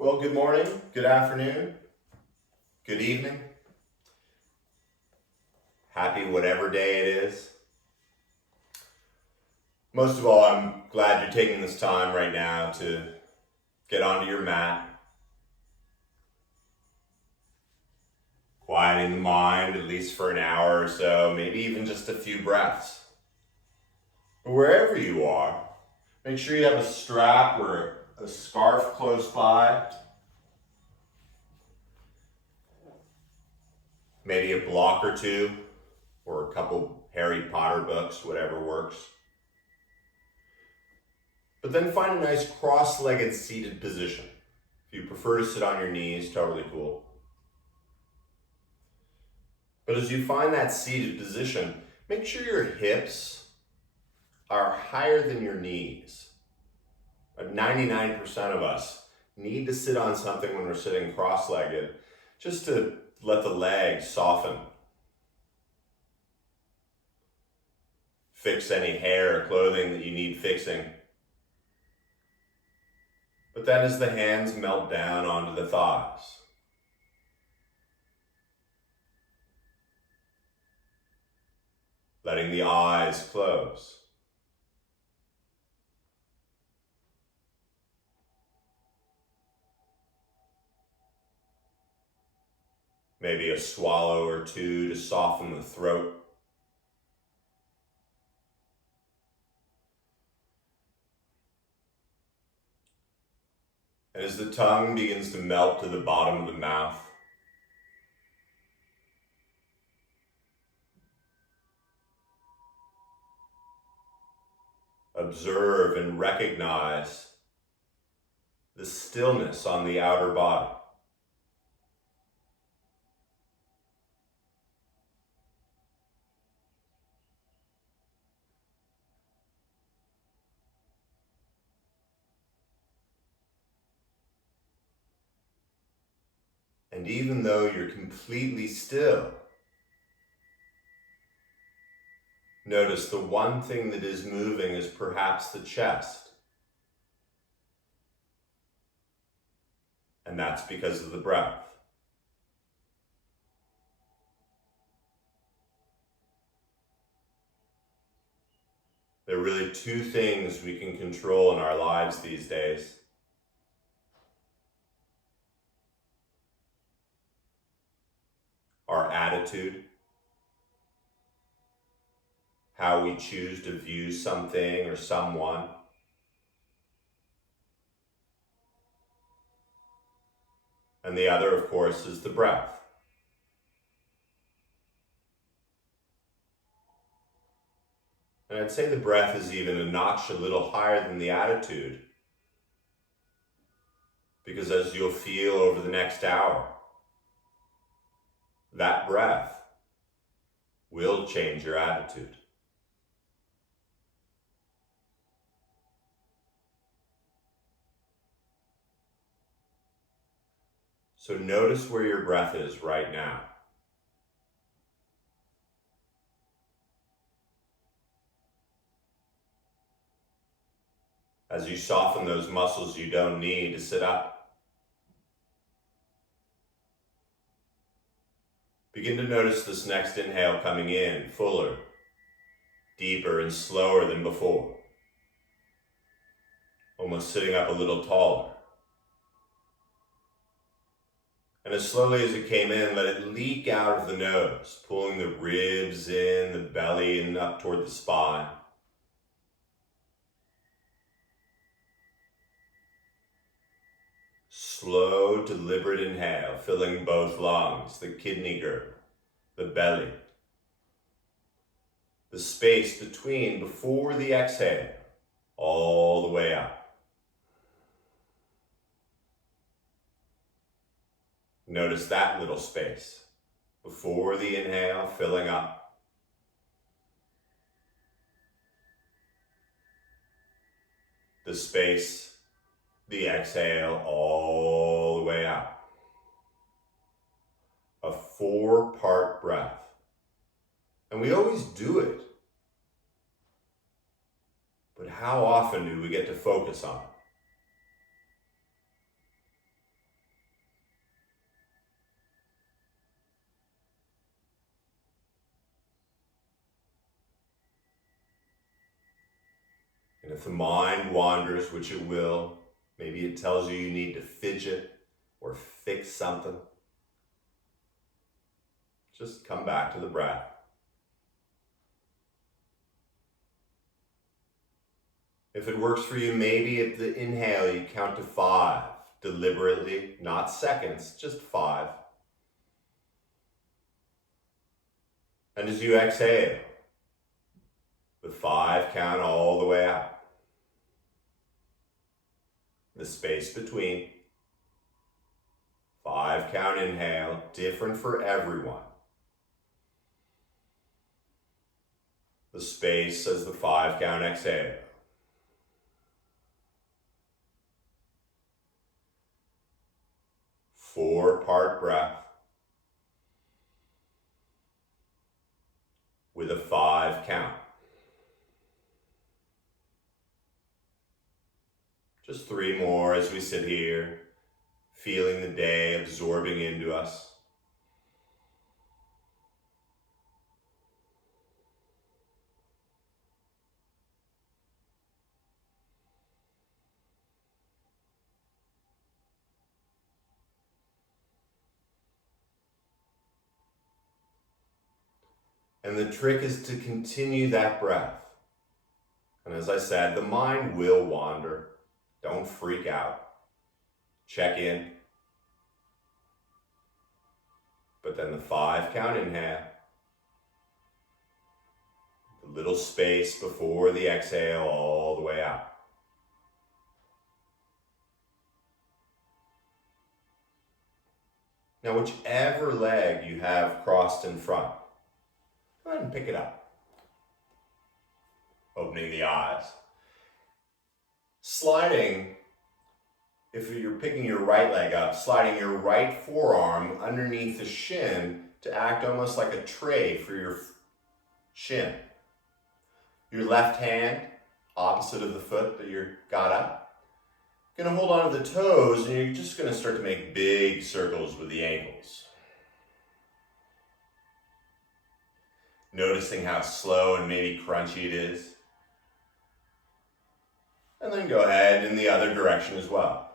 Well, good morning, good afternoon, good evening. Happy whatever day it is. Most of all, I'm glad you're taking this time right now to get onto your mat, quieting the mind at least for an hour or so, maybe even just a few breaths. But wherever you are, make sure you have a strap or a scarf close by, maybe a block or two, or a couple Harry Potter books, whatever works. But then find a nice cross-legged seated position. If you prefer to sit on your knees, totally cool. But as you find that seated position, make sure your hips are higher than your knees. But 99% of us need to sit on something when we're sitting cross-legged just to let the legs soften. Fix any hair or clothing that you need fixing. But then as the hands melt down onto the thighs, letting the eyes close. Maybe a swallow or two to soften the throat. And as the tongue begins to melt to the bottom of the mouth, observe and recognize the stillness on the outer body. And even though you're completely still, notice the one thing that is moving is perhaps the chest. And that's because of the breath. There are really two things we can control in our lives these days. Our attitude, how we choose to view something or someone, and the other, of course, is the breath. And I'd say the breath is even a notch a little higher than the attitude, because as you'll feel over the next hour, that breath will change your attitude. So notice where your breath is right now. As you soften those muscles you don't need to sit up. Begin to notice this next inhale coming in, fuller, deeper, and slower than before. Almost sitting up a little taller. And as slowly as it came in, let it leak out of the nose, pulling the ribs in, the belly, and up toward the spine. Slow, deliberate inhale, filling both lungs, the kidney girdle, the belly, the space between before the exhale, all the way up. Notice that little space before the inhale, filling up. The space, the exhale, all the way out. A 4-part breath. And we always do it. But how often do we get to focus on it? If the mind wanders, which it will, maybe it tells you you need to fidget or fix something, just come back to the breath. If it works for you, maybe at the inhale you count to 5, deliberately, not seconds, just 5. And as you exhale, the 5 count all the way out. The space between, 5 count inhale, different for everyone. The space as the 5 count exhale. 4-part breath with a 5 count. Just 3 more as we sit here, feeling the day absorbing into us. And the trick is to continue that breath. And as I said, the mind will wander. Don't freak out. Check in. But then the 5 count inhale. The little space before the exhale all the way out. Now, whichever leg you have crossed in front, go ahead and pick it up. Opening the eyes. Sliding, if you're picking your right leg up, sliding your right forearm underneath the shin to act almost like a tray for your shin. Your left hand, opposite of the foot that you're got up, gonna hold on to the toes, and you're just gonna start to make big circles with the ankles. Noticing how slow and maybe crunchy it is. And then go ahead in the other direction as well.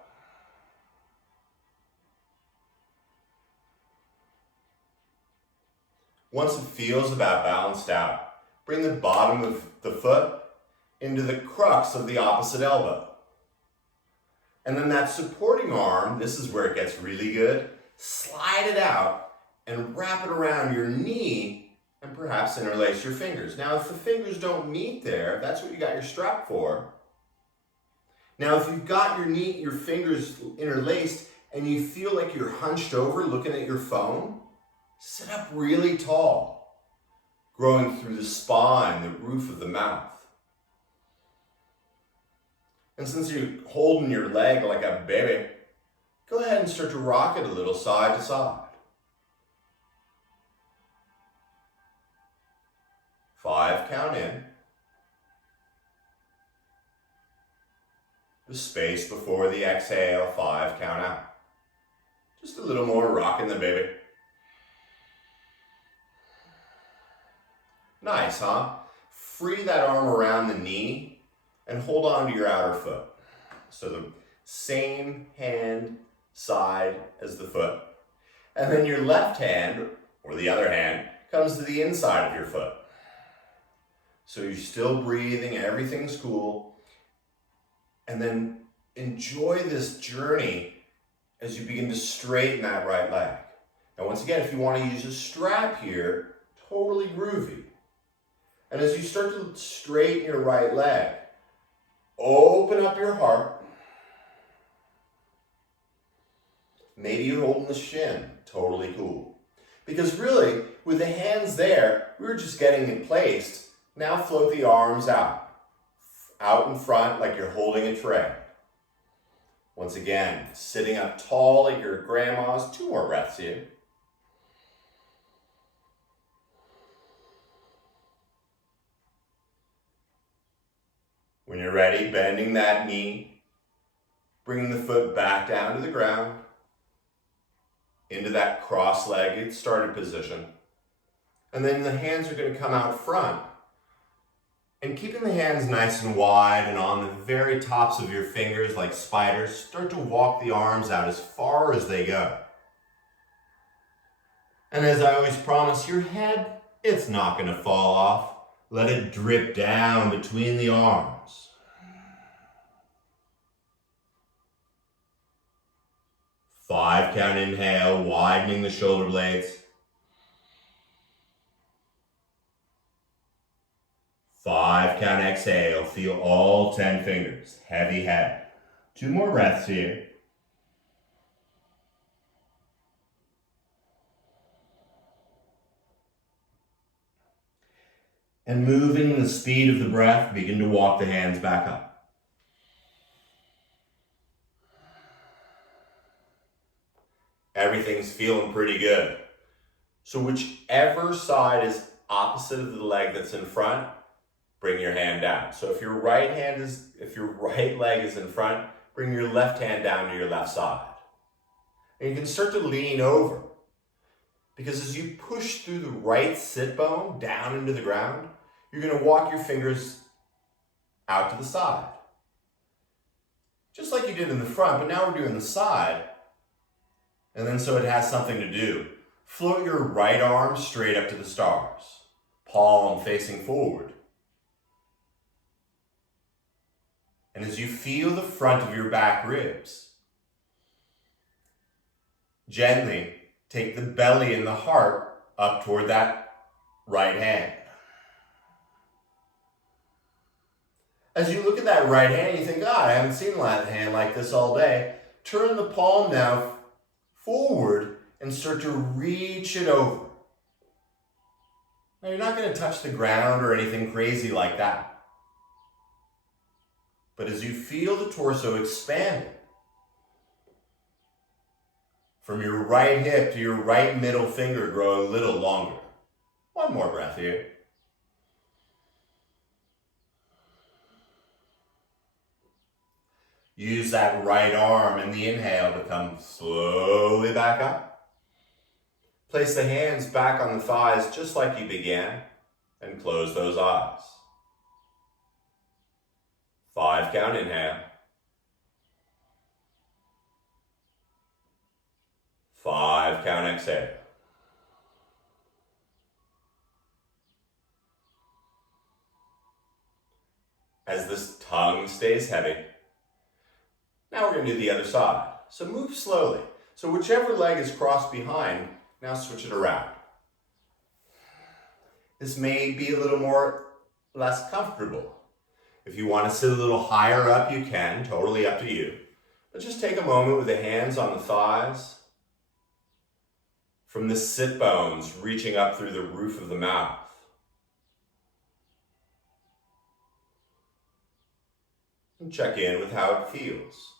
Once it feels about balanced out, bring the bottom of the foot into the crux of the opposite elbow. And then that supporting arm, this is where it gets really good, slide it out and wrap it around your knee and perhaps interlace your fingers. Now, if the fingers don't meet there, that's what you got your strap for. Now, if you've got your fingers interlaced and you feel like you're hunched over looking at your phone, sit up really tall, growing through the spine, the roof of the mouth. And since you're holding your leg like a baby, go ahead and start to rock it a little side to side. 5 count in. The space before the exhale, 5 count out. Just a little more rocking the baby. Nice, huh? Free that arm around the knee and hold on to your outer foot. So the same hand side as the foot. And then your left hand, or the other hand, comes to the inside of your foot. So you're still breathing, everything's cool. And then enjoy this journey as you begin to straighten that right leg. Now, once again, if you want to use a strap here, totally groovy. And as you start to straighten your right leg, open up your heart. Maybe you're holding the shin, totally cool. Because really, with the hands there, we were just getting it placed. Now float the arms out in front like you're holding a tray. Once again, sitting up tall like your grandma's. 2 more breaths here. When you're ready, bending that knee, bringing the foot back down to the ground, into that cross-legged started position. And then the hands are going to come out front. And keeping the hands nice and wide and on the very tops of your fingers like spiders, start to walk the arms out as far as they go. And as I always promise, your head, it's not going to fall off. Let it drip down between the arms. Five count inhale, widening the shoulder blades. 5 count exhale, feel all 10 fingers, heavy head. 2 more breaths here. And moving the speed of the breath, begin to walk the hands back up. Everything's feeling pretty good. So whichever side is opposite of the leg that's in front, bring your hand down. So if your right leg is in front, bring your left hand down to your left side. And you can start to lean over. Because as you push through the right sit bone down into the ground, you're going to walk your fingers out to the side. Just like you did in the front, but now we're doing the side. And then so it has something to do. Float your right arm straight up to the stars. Palm facing forward. And as you feel the front of your back ribs, gently take the belly and the heart up toward that right hand. As you look at that right hand, you think, I haven't seen a hand like this all day. Turn the palm now forward and start to reach it over. Now you're not going to touch the ground or anything crazy like that. But as you feel the torso expanding, from your right hip to your right middle finger grow a little longer. 1 more breath here. Use that right arm in the inhale to come slowly back up. Place the hands back on the thighs just like you began and close those eyes. 5 count inhale. 5 count exhale. As this tongue stays heavy, now we're going to do the other side. So move slowly. So whichever leg is crossed behind, now switch it around. This may be a little less comfortable. If you want to sit a little higher up, you can, totally up to you. But just take a moment with the hands on the thighs, from the sit bones reaching up through the roof of the mouth. And check in with how it feels.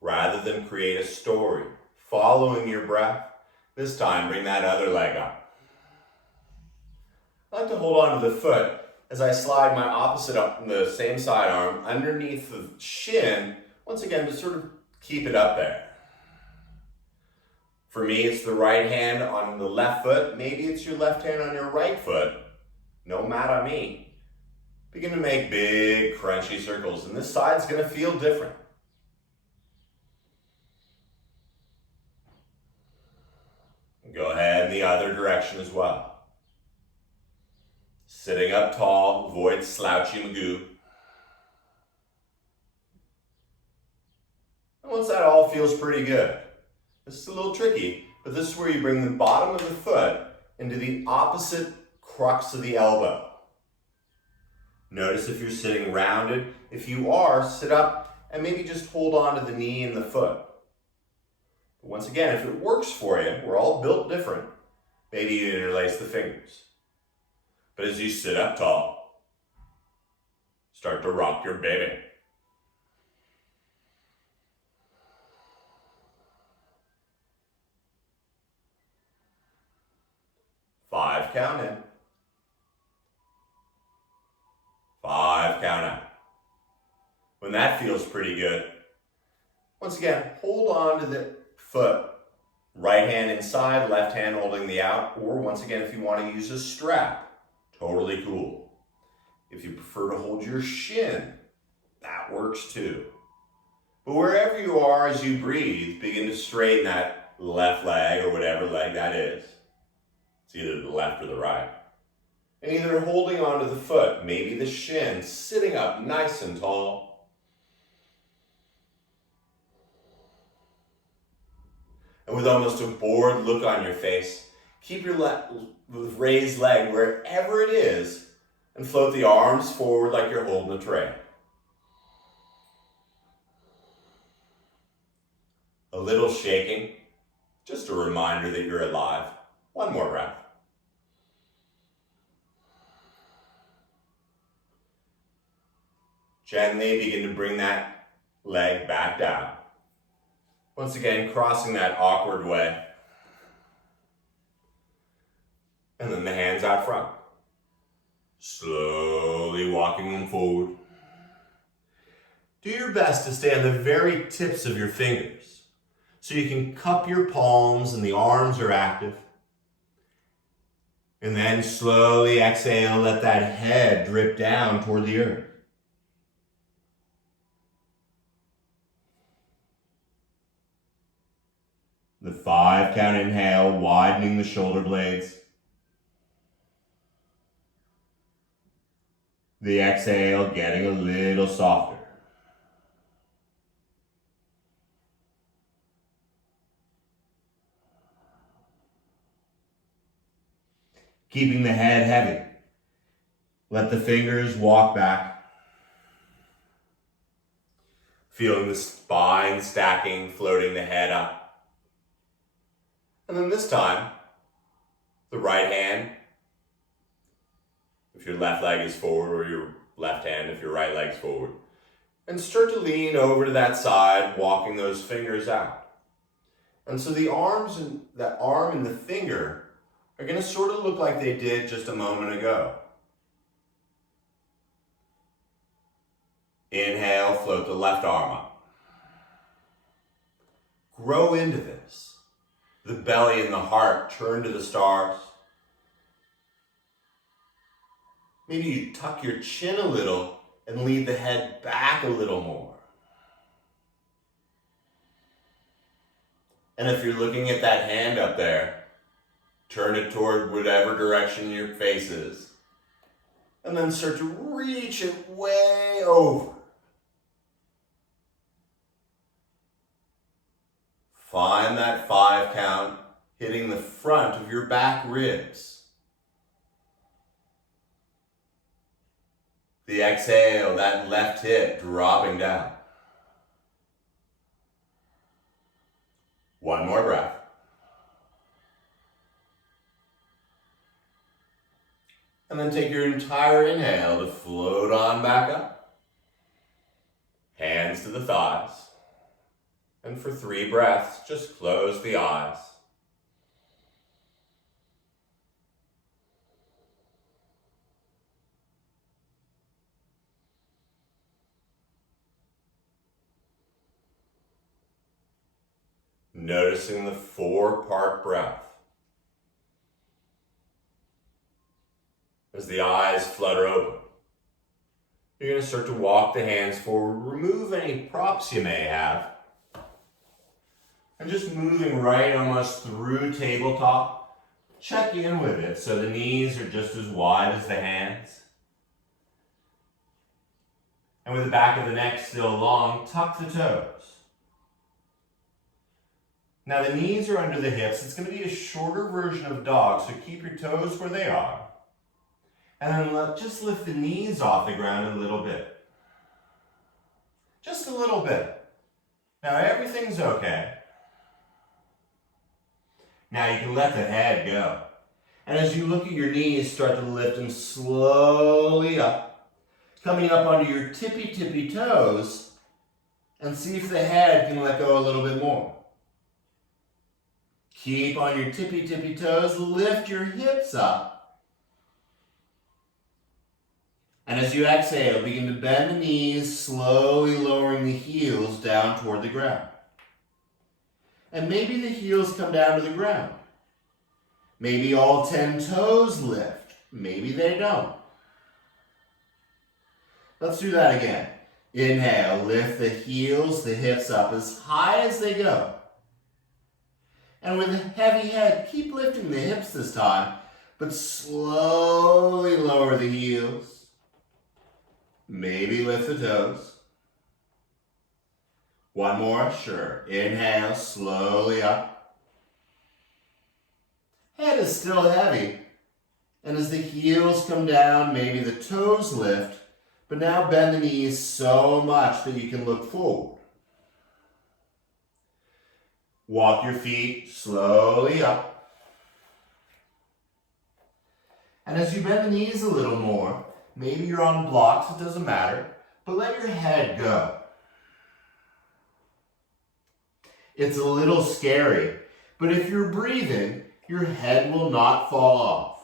Rather than create a story, following your breath, this time bring that other leg up. I like to hold on to the foot as I slide my opposite up, the same side arm, underneath the shin, once again to sort of keep it up there. For me, it's the right hand on the left foot. Maybe it's your left hand on your right foot. No matter me. Begin to make big, crunchy circles, and this side's going to feel different. Go ahead in the other direction as well. Sitting up tall, avoid slouchy Magoo. And once that all feels pretty good, this is a little tricky, but this is where you bring the bottom of the foot into the opposite crux of the elbow. Notice if you're sitting rounded. If you are, sit up and maybe just hold on to the knee and the foot. But once again, if it works for you, we're all built different, maybe you interlace the fingers. But as you sit up tall, start to rock your baby. Five count in. 5 count out. When that feels pretty good, once again, hold on to the foot Right hand inside, left hand holding the out, or once again, if you want to use a strap, totally cool. If you prefer to hold your shin, that works too. But wherever you are as you breathe, begin to straighten that left leg or whatever leg that is. It's either the left or the right. And either holding onto the foot, maybe the shin, sitting up nice and tall. And with almost a bored look on your face, keep your raised leg wherever it is and float the arms forward like you're holding a tray. A little shaking, just a reminder that you're alive. One more breath. Gently begin to bring that leg back down. Once again, crossing that awkward way. And then the hands out front. Slowly walking them forward. Do your best to stay on the very tips of your fingers, so you can cup your palms and the arms are active. And then slowly exhale, let that head drip down toward the earth. The 5 count inhale, widening the shoulder blades. The exhale, getting a little softer. Keeping the head heavy. Let the fingers walk back. Feeling the spine stacking, floating the head up. And then this time, the right hand, if your left leg is forward, or your left hand if your right leg's forward. And start to lean over to that side, walking those fingers out. And so the arms and that arm and the finger are going to sort of look like they did just a moment ago. Inhale, float the left arm up. Grow into this. The belly and the heart turn to the stars. Maybe you tuck your chin a little and lead the head back a little more. And if you're looking at that hand up there, turn it toward whatever direction your face is. And then start to reach it way over. Find that 5 count hitting the front of your back ribs. The exhale, that left hip dropping down. One more breath. And then take your entire inhale to float on back up. Hands to the thighs. And for 3 breaths, just close the eyes. Noticing the 4-part breath. As the eyes flutter open, you're going to start to walk the hands forward, remove any props you may have, and just moving right almost through tabletop. Check in with it so the knees are just as wide as the hands. And with the back of the neck still long, tuck the toes. Now the knees are under the hips. It's going to be a shorter version of dog, so keep your toes where they are. And then just lift the knees off the ground a little bit. Just a little bit. Now everything's okay. Now you can let the head go. And as you look at your knees, start to lift them slowly up. Coming up onto your tippy toes. And see if the head can let go a little bit more. Keep on your tippy toes. Lift your hips up. And as you exhale, begin to bend the knees, slowly lowering the heels down toward the ground. And maybe the heels come down to the ground. Maybe all 10 toes lift. Maybe they don't. Let's do that again. Inhale, lift the heels, the hips up as high as they go. And with a heavy head, keep lifting the hips this time, but slowly lower the heels. Maybe lift the toes. One more, sure. Inhale, slowly up. Head is still heavy. And as the heels come down, maybe the toes lift, but now bend the knees so much that you can look forward. Walk your feet slowly up. And as you bend the knees a little more, maybe you're on blocks, it doesn't matter, but let your head go. It's a little scary, but if you're breathing, your head will not fall off.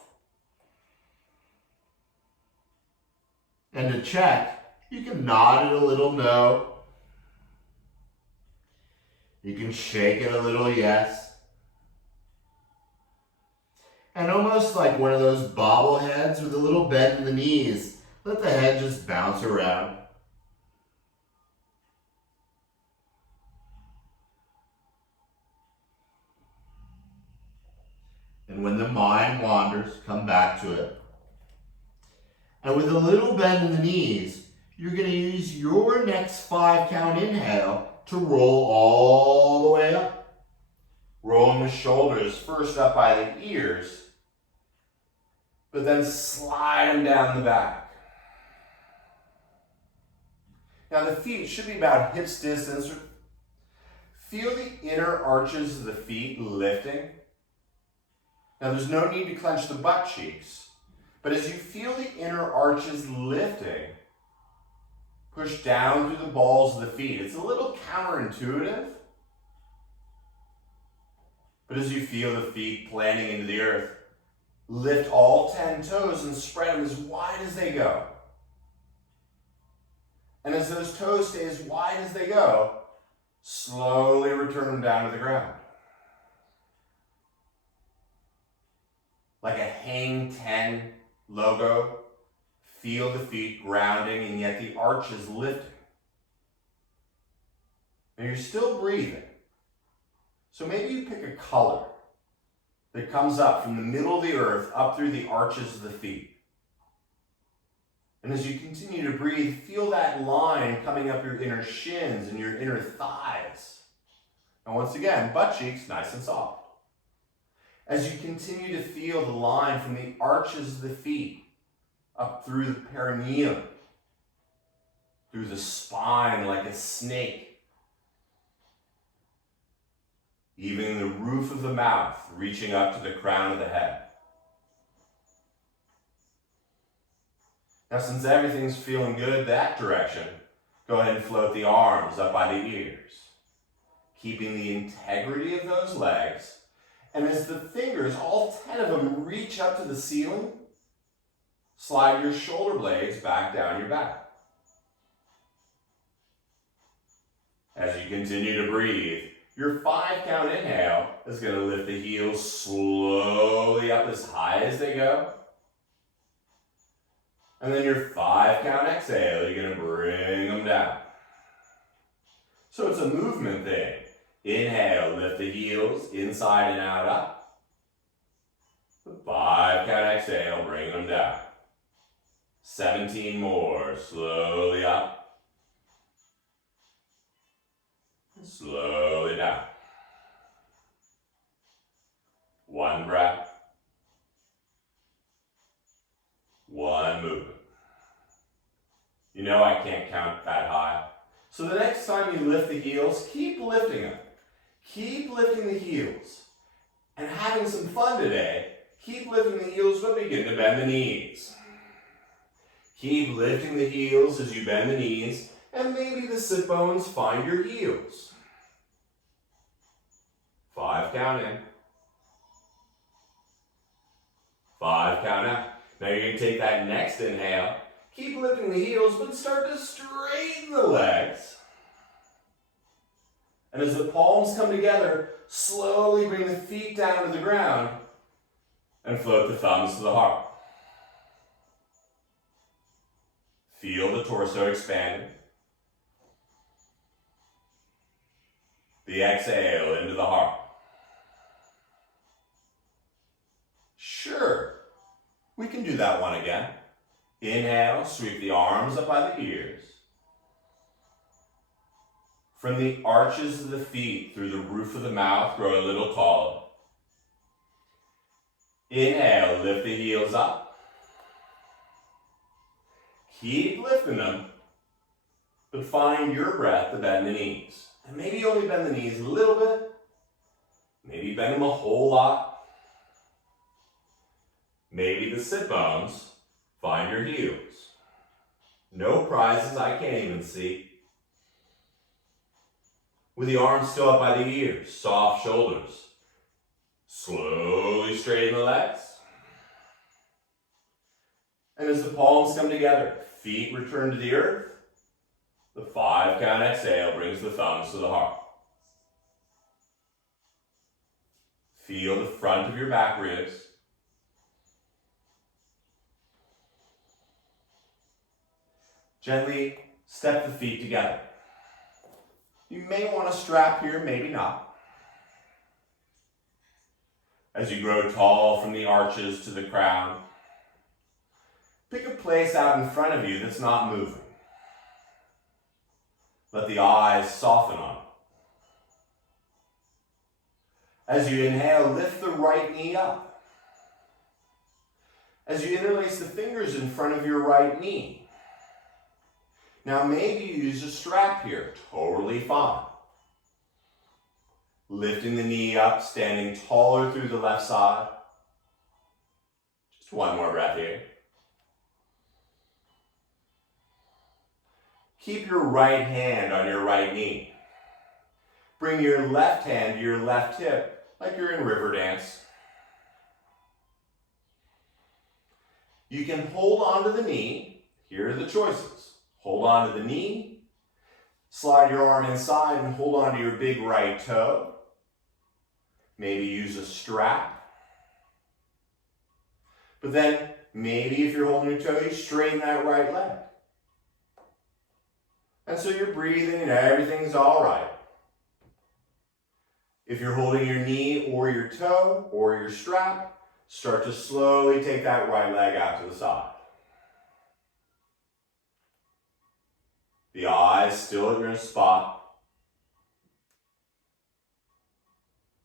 And to check, you can nod it a little no. You can shake it a little yes. And almost like one of those bobbleheads with a little bend in the knees, let the head just bounce around. And when the mind wanders, come back to it. And with a little bend in the knees, you're going to use your next 5 count inhale to roll all the way up. Rolling the shoulders first up by the ears, but then slide them down the back. Now the feet should be about hips distance. Feel the inner arches of the feet lifting. Now there's no need to clench the butt cheeks, but as you feel the inner arches lifting, push down through the balls of the feet. It's a little counterintuitive, but as you feel the feet planting into the earth, lift all 10 toes and spread them as wide as they go. And as those toes stay as wide as they go, slowly return them down to the ground. Like a Hang 10 logo, feel the feet grounding and yet the arches lifting. And you're still breathing. So maybe you pick a color that comes up from the middle of the earth up through the arches of the feet. And as you continue to breathe, feel that line coming up your inner shins and your inner thighs. And once again, butt cheeks nice and soft. As you continue to feel the line from the arches of the feet up through the perineum, through the spine like a snake, even the roof of the mouth reaching up to the crown of the head. Now, since everything's feeling good that direction, go ahead and float the arms up by the ears, keeping the integrity of those legs. And as the fingers, all 10 of them, reach up to the ceiling, slide your shoulder blades back down your back. As you continue to breathe, your 5 count inhale is going to lift the heels slowly up as high as they go. And then your 5 count exhale, you're going to bring them down. So it's a movement thing. Inhale, lift the heels inside and out up. 5 count exhale, bring them down. 17 more, slowly up. Slowly down. 1 breath. 1 movement. You know I can't count that high. So the next time you lift the heels, keep lifting them. Keep lifting the heels. And having some fun today, keep lifting the heels but begin to bend the knees. Keep lifting the heels as you bend the knees, and maybe the sit bones find your heels. 5 count in. 5 count out. Now you're going to take that next inhale. Keep lifting the heels, but start to straighten the legs. And as the palms come together, slowly bring the feet down to the ground and float the thumbs to the heart. Feel the torso expanding. The exhale into the heart. Sure, we can do that one again. Inhale, sweep the arms up by the ears. From the arches of the feet through the roof of the mouth, grow a little taller. Inhale, lift the heels up. Keep lifting them, but find your breath to bend the knees. And maybe only bend the knees a little bit. Maybe bend them a whole lot. Maybe the sit bones find your heels. No prizes, I can't even see. With the arms still up by the ears, soft shoulders. Slowly straighten the legs. And as the palms come together, feet return to the earth. The 5 count exhale brings the thumbs to the heart. Feel the front of your back ribs. Gently step the feet together. You may want to strap here, maybe not. As you grow tall from the arches to the crown, pick a place out in front of you that's not moving. Let the eyes soften on it. As you inhale, lift the right knee up. As you interlace the fingers in front of your right knee. Now maybe you use a strap here, totally fine. Lifting the knee up, standing taller through the left side. Just one more breath here. Keep your right hand on your right knee. Bring your left hand to your left hip, like you're in river dance. You can hold on to the knee. Here are the choices. Hold on to the knee. Slide your arm inside and hold on to your big right toe. Maybe use a strap. But then, maybe if you're holding your toe, you straighten that right leg. And so you're breathing and everything's all right. If you're holding your knee or your toe or your strap, start to slowly take that right leg out to the side. The eyes still at your spot.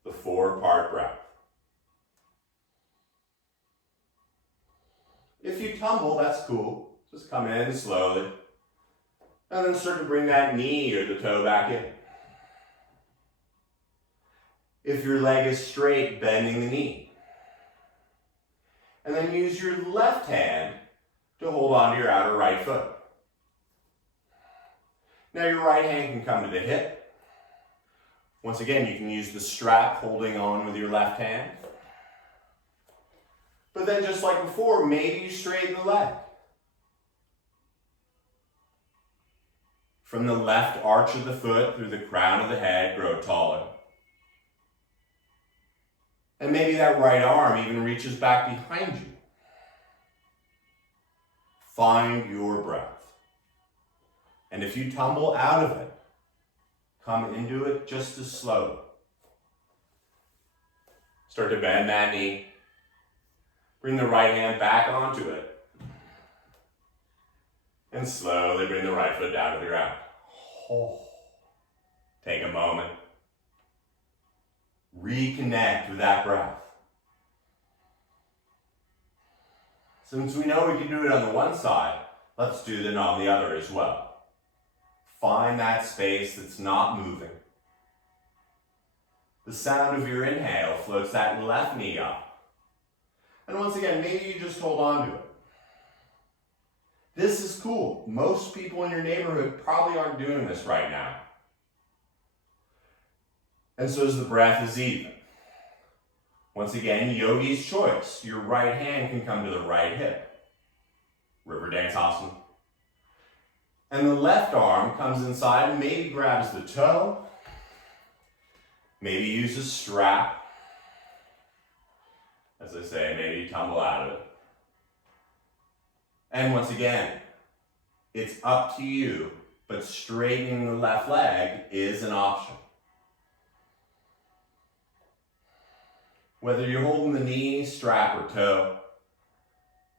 The 4-part breath. If you tumble, that's cool. Just come in slowly. And then start to bring that knee or the toe back in. If your leg is straight, bending the knee. And then use your left hand to hold on to your outer right foot. Now your right hand can come to the hip. Once again, you can use the strap holding on with your left hand. But then just like before, maybe you straighten the leg. From the left arch of the foot through the crown of the head, grow taller. And maybe that right arm even reaches back behind you. Find your breath. And if you tumble out of it, come into it just as slowly. Start to bend that knee. Bring the right hand back onto it. And slowly bring the right foot down to the ground. Take a moment. Reconnect with that breath. Since we know we can do it on the one side, let's do it on the other as well. Find that space that's not moving. The sound of your inhale floats that left knee up. And once again, maybe you just hold on to it. This is cool. Most people in your neighborhood probably aren't doing this right now. And so as the breath is even. Once again, yogi's choice. Your right hand can come to the right hip. River dance asana. And the left arm comes inside and maybe grabs the toe Maybe use a strap. As I say, maybe tumble out of it. And once again, it's up to you, but straightening the left leg is an option. Whether you're holding the knee, strap, or toe,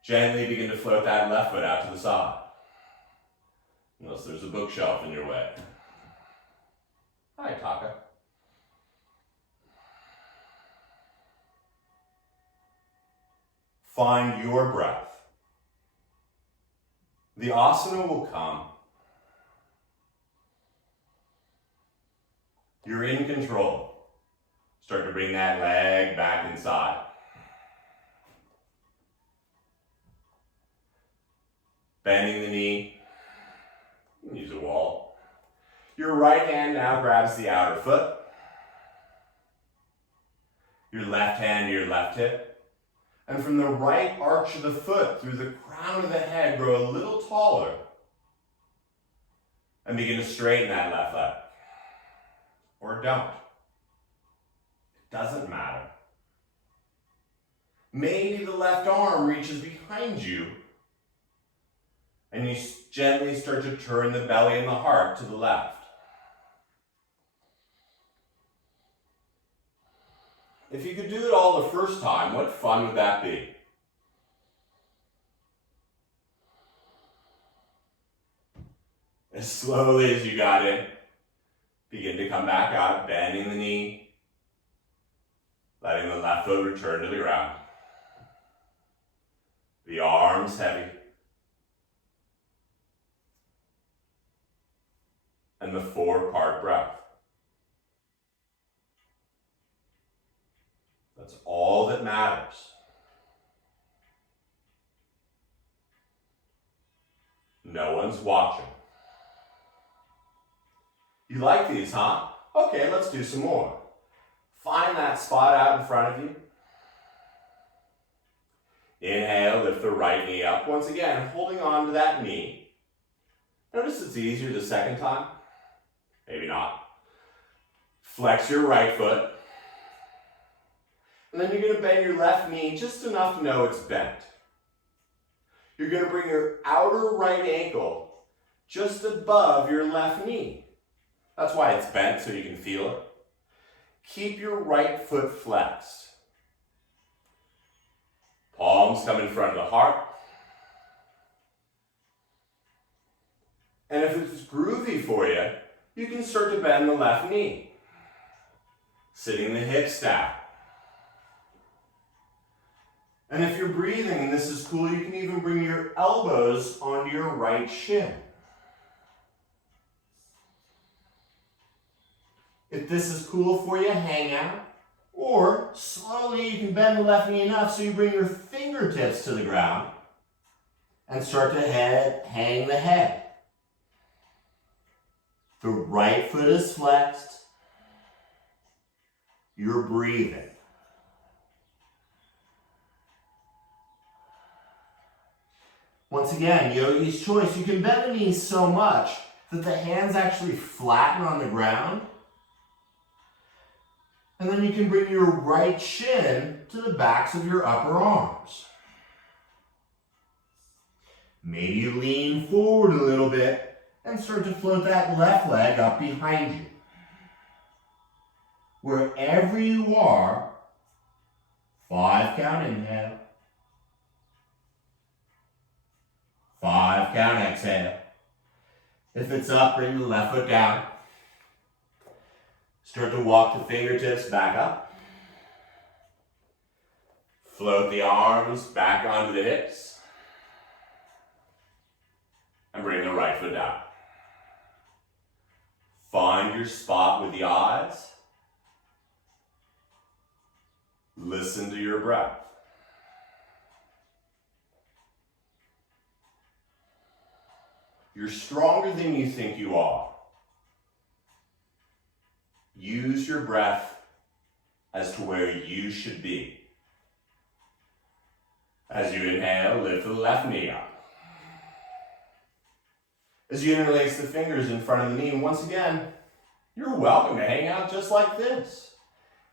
gently begin to float that left foot out to the side. Unless there's a bookshelf in your way. Hi, Taka. Find your breath. The asana will come. You're in control. Start to bring that leg back inside. Bending the knee. Use a wall. Your right hand now grabs the outer foot. Your left hand to your left hip. And from the right arch of the foot through the crown of the head, grow a little taller. And begin to straighten that left leg. Or don't. It doesn't matter. Maybe the left arm reaches behind you and you gently start to turn the belly and the heart to the left. If you could do it all the first time, what fun would that be? As slowly as you got in, begin to come back out, bending the knee, letting the left foot return to the ground. The arms heavy. And the 4-part breath. That's all that matters. No one's watching. You like these, huh? Okay, let's do some more. Find that spot out in front of you. Inhale, lift the right knee up. Once again, holding on to that knee. Notice it's easier the second time. Maybe not. Flex your right foot. And then you're going to bend your left knee just enough to know it's bent. You're going to bring your outer right ankle just above your left knee. That's why it's bent, so you can feel it. Keep your right foot flexed. Palms come in front of the heart. And if it's groovy for you, you can start to bend the left knee. Sitting the hips down. And if you're breathing and this is cool, you can even bring your elbows onto your right shin. If this is cool for you, hang out. Or slowly you can bend the left knee enough so you bring your fingertips to the ground and start to hang the head. The right foot is flexed. You're breathing. Once again, yogi's choice. You can bend the knees so much that the hands actually flatten on the ground. And then you can bring your right shin to the backs of your upper arms. Maybe you lean forward a little bit and start to float that left leg up behind you. Wherever you are, 5 count inhale. 5 count exhale. If it's up, bring the left foot down. Start to walk the fingertips back up. Float the arms back onto the hips. And bring the right foot down. Find your spot with the eyes. Listen to your breath. You're stronger than you think you are. Use your breath as to where you should be. As you inhale, lift the left knee up. As you interlace the fingers in front of the knee, once again, you're welcome to hang out just like this.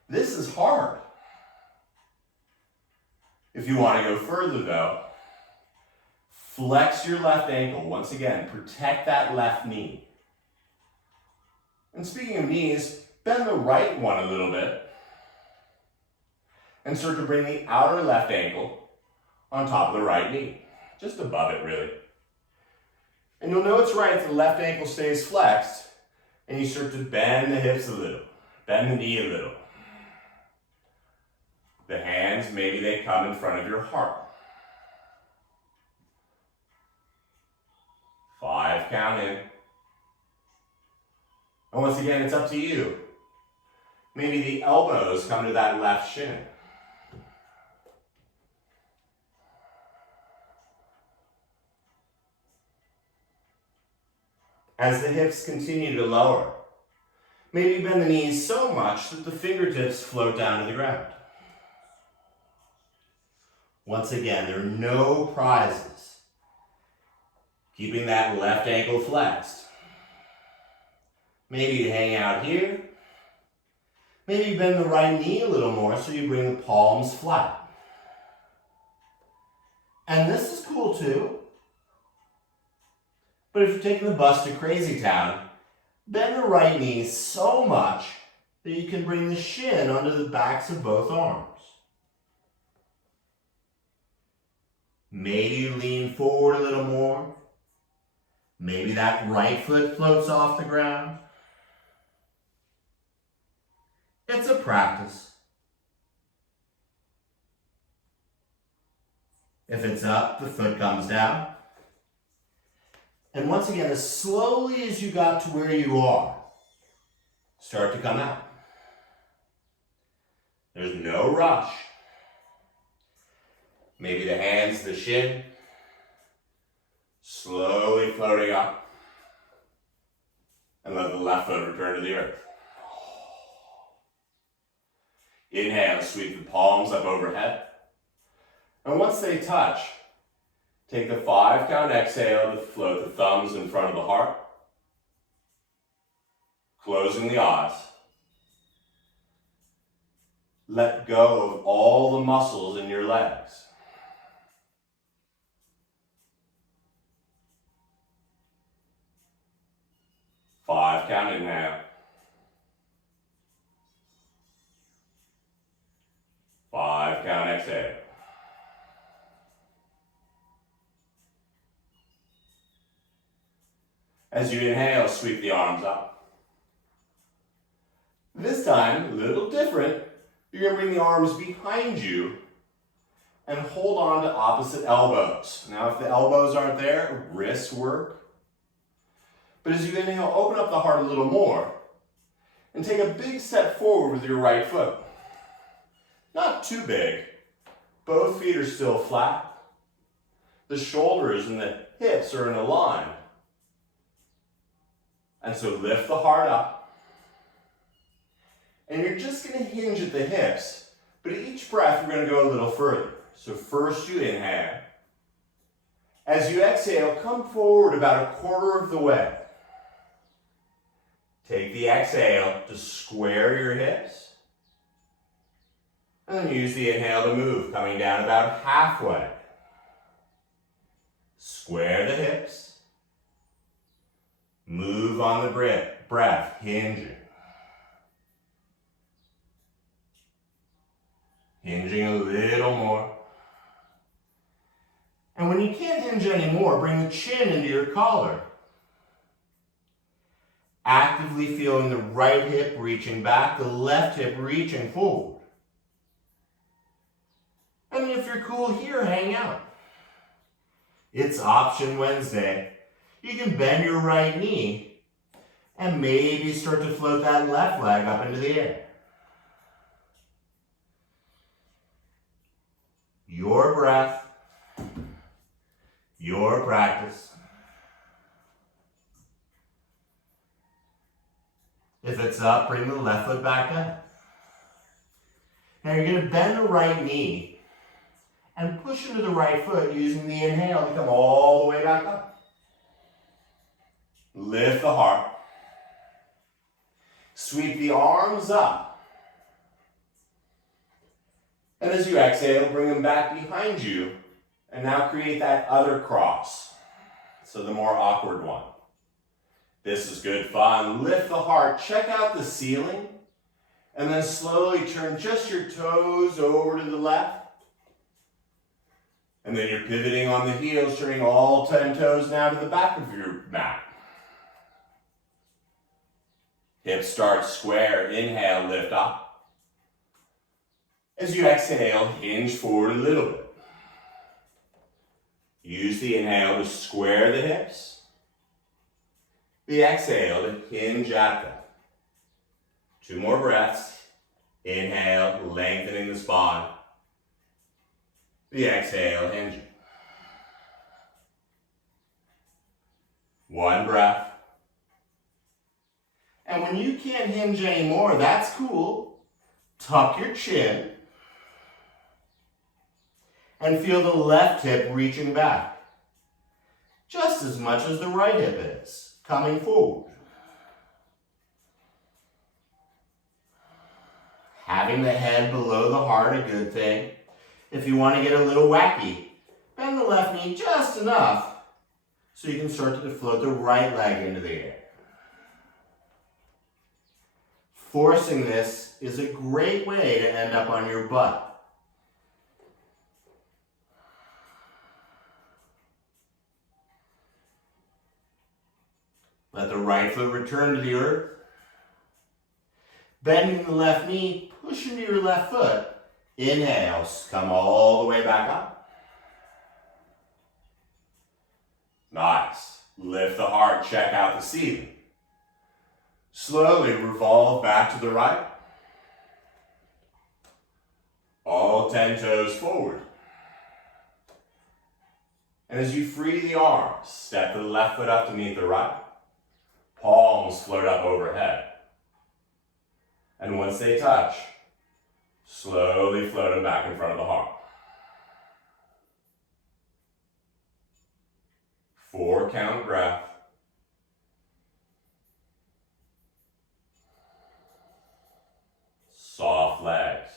This is hard. If you want to go further though, flex your left ankle. Once again, protect that left knee. And speaking of knees, bend the right one a little bit and start to bring the outer left ankle on top of the right knee, just above it really. And you'll know it's right if the left ankle stays flexed and you start to bend the hips a little, bend the knee a little. The hands, maybe they come in front of your heart. 5 count in. And once again, it's up to you. Maybe the elbows come to that left shin. As the hips continue to lower, maybe bend the knees so much that the fingertips float down to the ground. Once again, there are no prizes. Keeping that left ankle flexed. Maybe you hang out here. Maybe you bend the right knee a little more so you bring the palms flat. And this is cool too. But if you're taking the bus to Crazy Town, bend the right knee so much that you can bring the shin onto the backs of both arms. Maybe you lean forward a little more. Maybe that right foot floats off the ground. It's a practice. If it's up, the foot comes down. And once again, as slowly as you got to where you are, start to come out. There's no rush. Maybe the hands, the shin, slowly floating up. And let the left foot return to the earth. Inhale, sweep the palms up overhead. And once they touch, take the 5 count exhale to float the thumbs in front of the heart. Closing the eyes. Let go of all the muscles in your legs. Five count inhale. 5 count exhale. As you inhale, sweep the arms up. This time, a little different, you're going to bring the arms behind you and hold on to opposite elbows. Now, if the elbows aren't there, wrists work. But as you inhale, open up the heart a little more and take a big step forward with your right foot. Not too big. Both feet are still flat. The shoulders and the hips are in a line. And so lift the heart up. And you're just going to hinge at the hips. But at each breath, we're going to go a little further. So first you inhale. As you exhale, come forward about 1/4 of the way. Take the exhale to square your hips. And then use the inhale to move, coming down about halfway. Square the hips. Move on the breath, hinging. Hinging a little more. And when you can't hinge anymore, bring the chin into your collar. Actively feeling the right hip reaching back, the left hip reaching forward. And if you're cool here, hang out. It's Option Wednesday. You can bend your right knee and maybe start to float that left leg up into the air. Your breath, your practice. If it's up, bring the left foot back up. Now you're going to bend the right knee and push into the right foot using the inhale to come all the way back up. Lift the heart. Sweep the arms up. And as you exhale, bring them back behind you. And now create that other cross. So the more awkward one. This is good fun. Lift the heart, check out the ceiling, and then slowly turn just your toes over to the left. And then you're pivoting on the heels, turning all 10 toes now to the back of your mat. Hips start square. Inhale, lift up. As you exhale, hinge forward a little bit. Use the inhale to square the hips. The exhale to hinge at them. 2 more breaths. Inhale, lengthening the spine. The exhale, hinging. 1 breath. And when you can't hinge anymore, that's cool. Tuck your chin. And feel the left hip reaching back. Just as much as the right hip is. Coming forward. Having the head below the heart, a good thing. If you want to get a little wacky, bend the left knee just enough so you can start to float the right leg into the air. Forcing this is a great way to end up on your butt. Let the right foot return to the earth. Bending the left knee, push into your left foot. Inhale, come all the way back up. Nice. Lift the heart, check out the ceiling. Slowly revolve back to the right. All 10 toes forward. And as you free the arms, step the left foot up to meet the right. Palms float up overhead. And once they touch, slowly float them back in front of the heart. 4 count breath. Soft legs.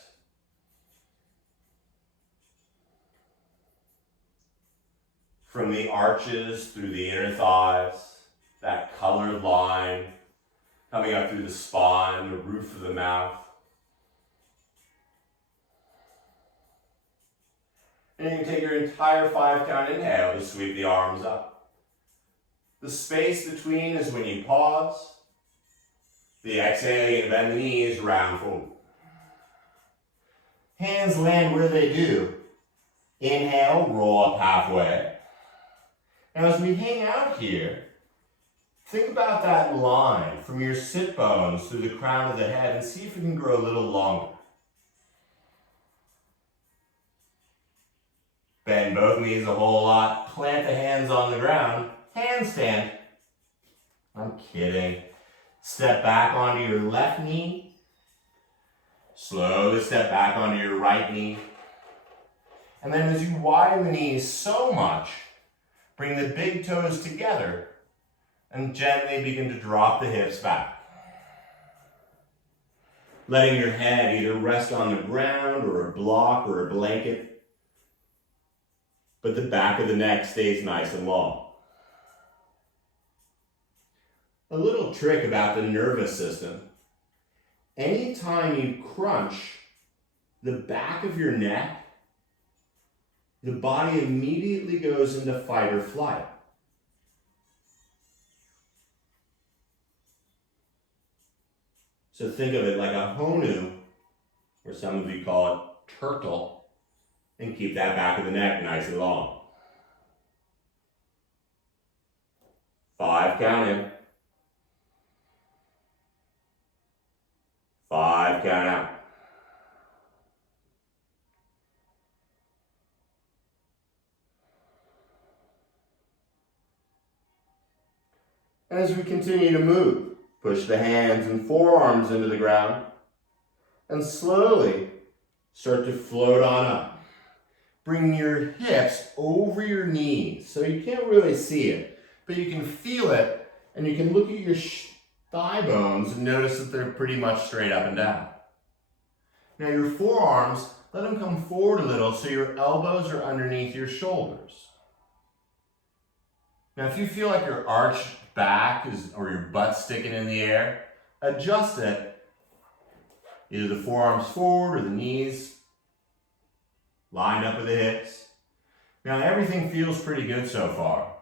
From the arches through the inner thighs, that colored line coming up through the spine, the roof of the mouth. And you can take your entire 5 count inhale to sweep the arms up. The space between is when you pause. The exhale, you bend the knees, round forward. Hands land where they do. Inhale, roll up halfway. Now as we hang out here, think about that line from your sit bones through the crown of the head and see if it can grow a little longer. Bend both knees a whole lot. Plant the hands on the ground. Handstand. I'm kidding. Step back onto your left knee. Slowly step back onto your right knee. And then as you widen the knees so much, bring the big toes together and gently begin to drop the hips back. Letting your head either rest on the ground or a block or a blanket, but the back of the neck stays nice and long. A little trick about the nervous system. Anytime you crunch the back of your neck, the body immediately goes into fight or flight. So think of it like a honu, or some of you call it turtle, and keep that back of the neck nice and long. 5 count in. 5 count out. As we continue to move, push the hands and forearms into the ground and slowly start to float on up. Bring your hips over your knees so you can't really see it, but you can feel it and you can look at your thigh bones and notice that they're pretty much straight up and down. Now your forearms let them come forward a little so your elbows are underneath your shoulders. Now, if you feel like your arched back or your butt sticking in the air, adjust it. Either the forearms forward or the knees lined up with the hips. Now, everything feels pretty good so far.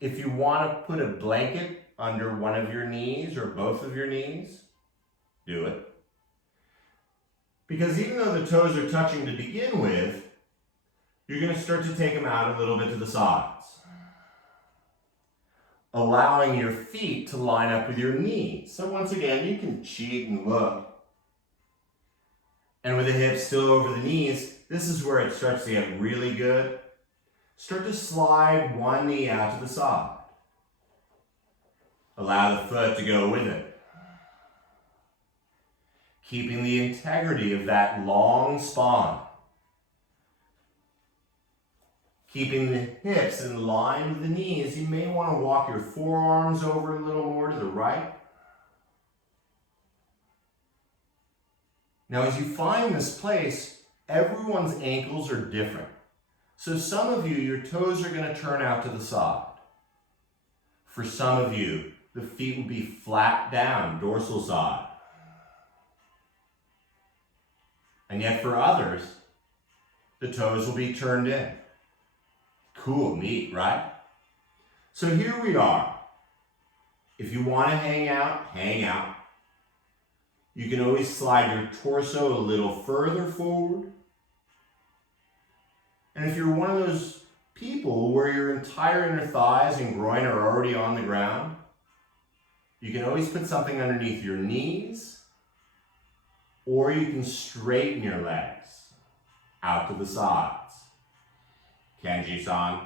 If you want to put a blanket under one of your knees or both of your knees, do it. Because even though the toes are touching to begin with, you're going to start to take them out a little bit to the sides, allowing your feet to line up with your knees. So once again, you can cheat and look. And with the hips still over the knees, this is where it starts to get really good. Start to slide one knee out to the side. Allow the foot to go with it. Keeping the integrity of that long spine. Keeping the hips in line with the knees, you may want to walk your forearms over a little more to the right. Now, as you find this place, everyone's ankles are different. So some of you, your toes are going to turn out to the side. For some of you, the feet will be flat down, dorsal side. And yet for others, the toes will be turned in. Cool, neat, right? So here we are. If you want to hang out, hang out. You can always slide your torso a little further forward. And if you're one of those people where your entire inner thighs and groin are already on the ground, you can always put something underneath your knees, or you can straighten your legs out to the sides. Kenji-san.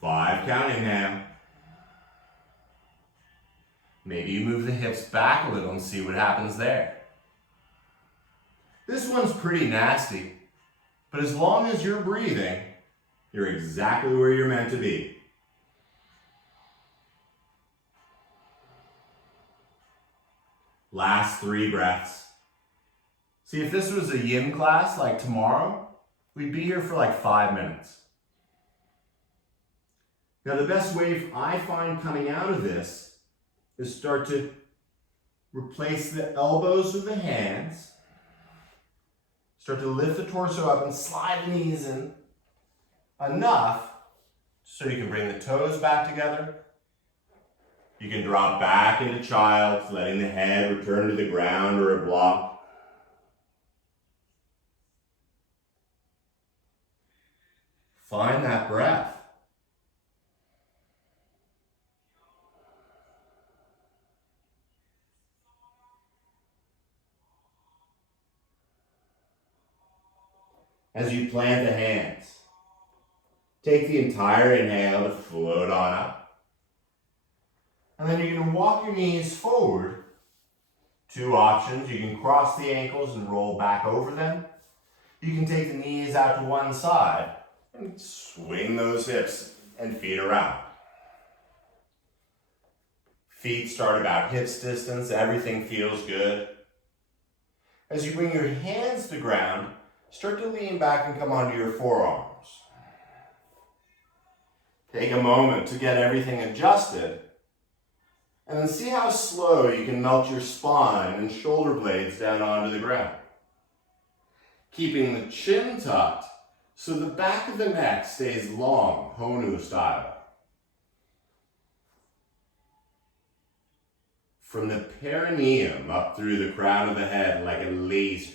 5 count inhale. Maybe you move the hips back a little and see what happens there. This one's pretty nasty, but as long as you're breathing, you're exactly where you're meant to be. Last 3 breaths. See, if this was a yin class like tomorrow, we'd be here for like 5 minutes. Now, the best way I find coming out of this is start to replace the elbows with the hands. Start to lift the torso up and slide the knees in enough so you can bring the toes back together. You can drop back into child's, letting the head return to the ground or a block. Find that breath. As you plant the hands, take the entire inhale to float on up. And then you're going to walk your knees forward. 2 options. You can cross the ankles and roll back over them. You can take the knees out to one side and swing those hips and feet around. Feet start about hips distance. Everything feels good. As you bring your hands to ground, start to lean back and come onto your forearms. Take a moment to get everything adjusted, and then see how slow you can melt your spine and shoulder blades down onto the ground. Keeping the chin tucked so the back of the neck stays long, Honu style. From the perineum up through the crown of the head like a laser.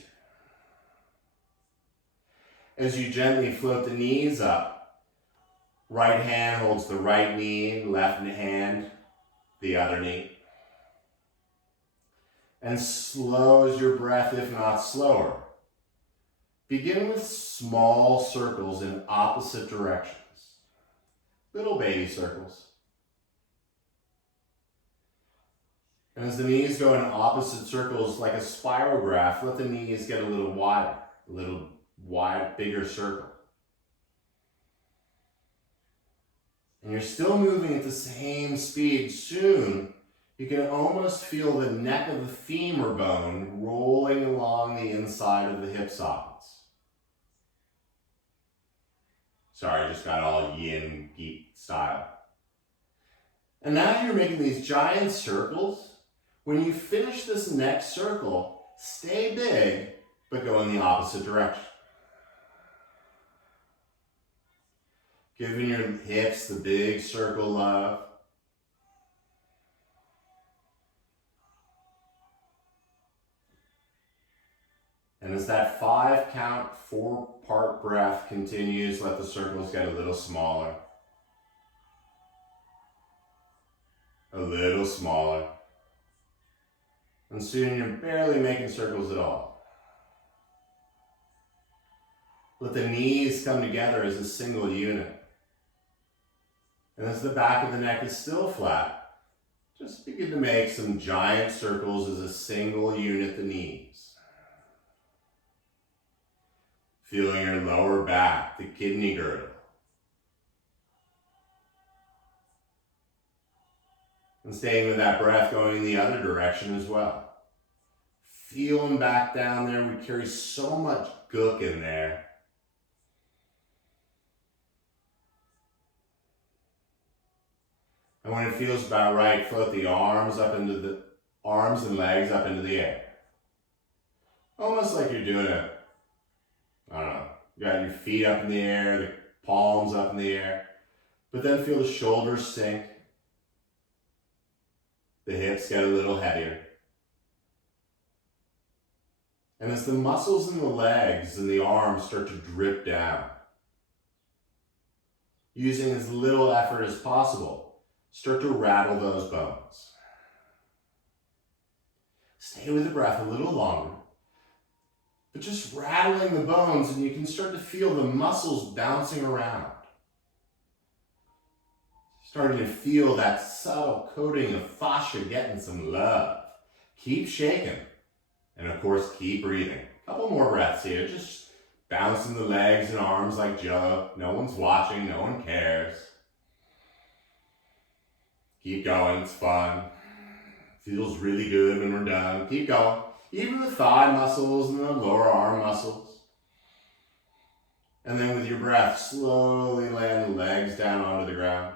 As you gently float the knees up, right hand holds the right knee, left hand, the other knee. And slow as your breath, if not slower. Begin with small circles in opposite directions. Little baby circles. And as the knees go in opposite circles like a spirograph, let the knees get a little wider, a little wide, bigger circle. And you're still moving at the same speed. Soon, You can almost feel the neck of the femur bone rolling along the inside of the hip sockets. Sorry, I just got all yin geek style. And now you're making these giant circles. When you finish this next circle, stay big, but go in the opposite direction. Giving your hips the big circle love. And as that 5 count, 4-part breath continues, let the circles get a little smaller. A little smaller. And soon you're barely making circles at all. Let the knees come together as a single unit. And as the back of the neck is still flat, just begin to make some giant circles as a single unit, the knees. Feeling your lower back, the kidney girdle. And staying with that breath going in the other direction as well. Feeling back down there, we carry so much gook in there. And when it feels about right, float the arms and legs up into the air. Almost like you're doing you got your feet up in the air, the palms up in the air. But then feel the shoulders sink. The hips get a little heavier. And as the muscles in the legs and the arms start to drip down, using as little effort as possible, start to rattle those bones. Stay with the breath a little longer, but just rattling the bones, and you can start to feel the muscles bouncing around. Starting to feel that subtle coating of fascia getting some love. Keep shaking, and of course, keep breathing. A couple more breaths here, just bouncing the legs and arms like Jello. No one's watching, no one cares. Keep going, it's fun. Feels really good when we're done. Keep going. Even the thigh muscles and the lower arm muscles. And then with your breath, slowly land the legs down onto the ground.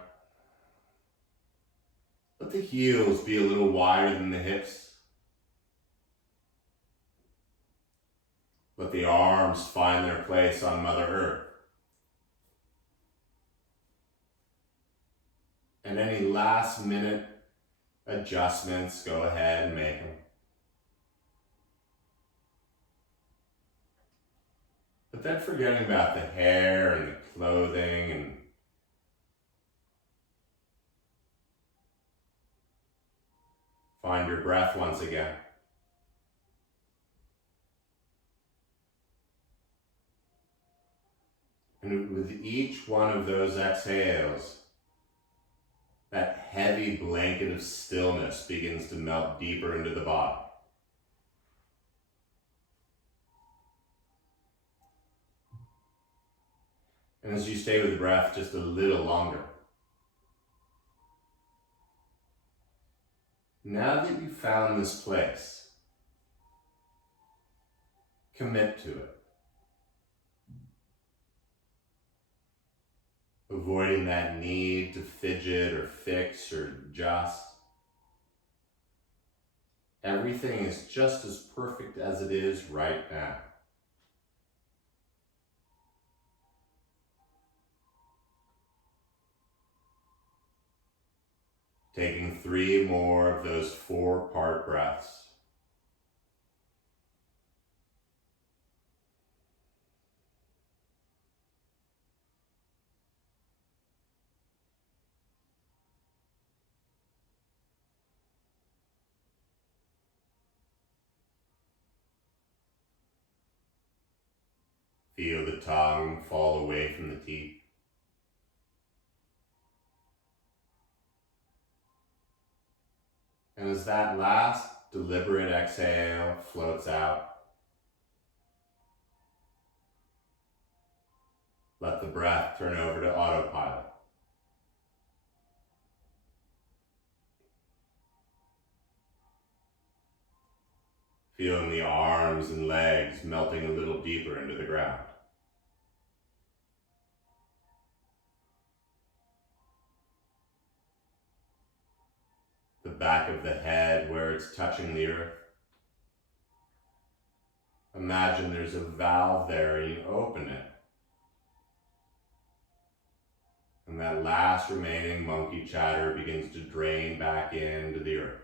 Let the heels be a little wider than the hips. Let the arms find their place on Mother Earth. And any last minute adjustments, go ahead and make them. But then forgetting about the hair and the clothing and find your breath once again. And with each one of those exhales, that heavy blanket of stillness begins to melt deeper into the body. And as you stay with the breath just a little longer, now that you've found this place, commit to it. Avoiding that need to fidget or fix or adjust. Everything is just as perfect as it is right now. Taking 3 more of those 4-part breaths. Feel the tongue fall away from the teeth. And as that last deliberate exhale floats out, let the breath turn over to autopilot. Feeling the arms and legs melting a little deeper into the ground. The back of the head where it's touching the earth. Imagine there's a valve there and you open it. And that last remaining monkey chatter begins to drain back into the earth.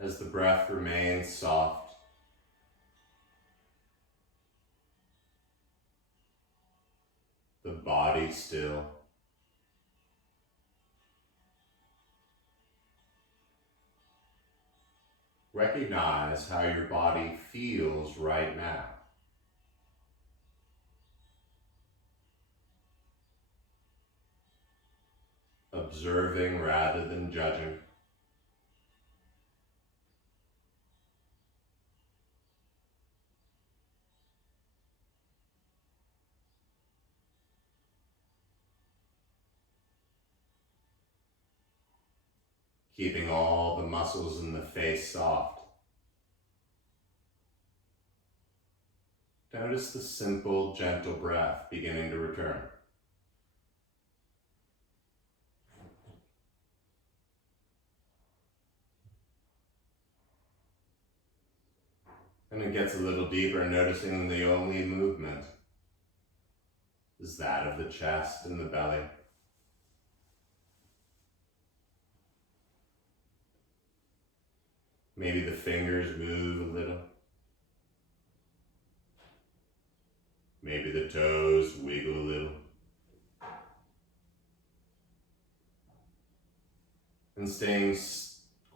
As the breath remains soft, the body still. Recognize how your body feels right now. Observing rather than judging. Keeping all the muscles in the face soft. Notice the simple, gentle breath beginning to return. And it gets a little deeper, noticing the only movement is that of the chest and the belly. Maybe the fingers move a little. Maybe the toes wiggle a little. And staying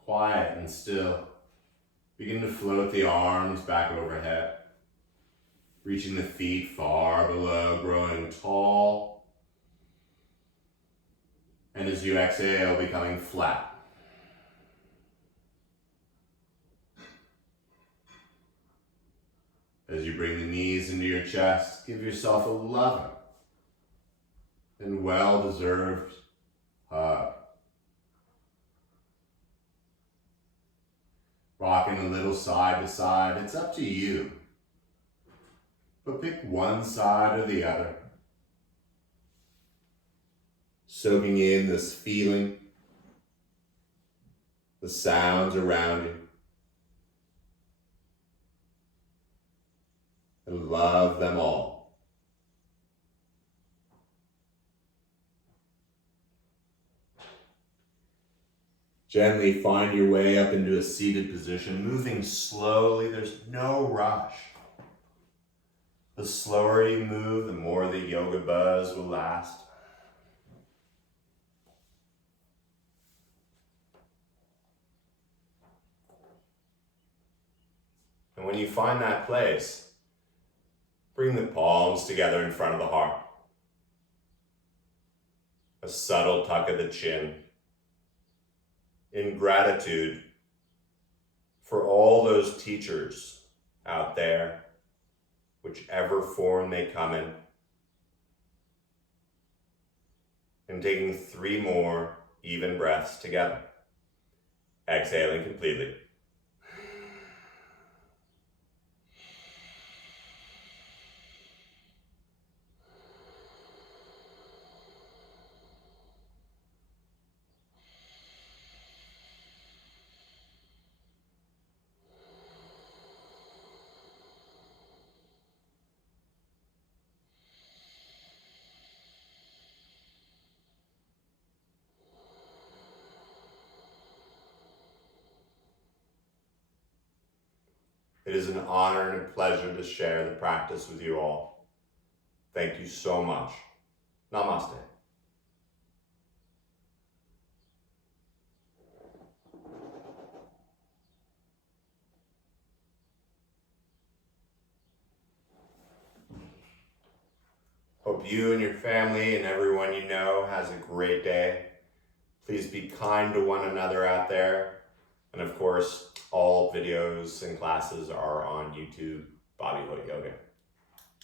quiet and still, begin to float the arms back overhead, reaching the feet far below, growing tall. And as you exhale, becoming flat. As you bring the knees into your chest, give yourself a loving and well-deserved hug. Rocking a little side to side, it's up to you. But pick one side or the other. Soaking in this feeling, the sounds around you. And love them all. Gently find your way up into a seated position, moving slowly. There's no rush. The slower you move, the more the yoga buzz will last. And when you find that place, bring the palms together in front of the heart. A subtle tuck of the chin. In gratitude for all those teachers out there, whichever form they come in. And taking 3 more even breaths together. Exhaling completely. It is an honor and a pleasure to share the practice with you all. Thank you so much. Namaste. Hope you and your family and everyone you know has a great day. Please be kind to one another out there. And of course, all videos and classes are on YouTube, Bobby Hoyt Yoga.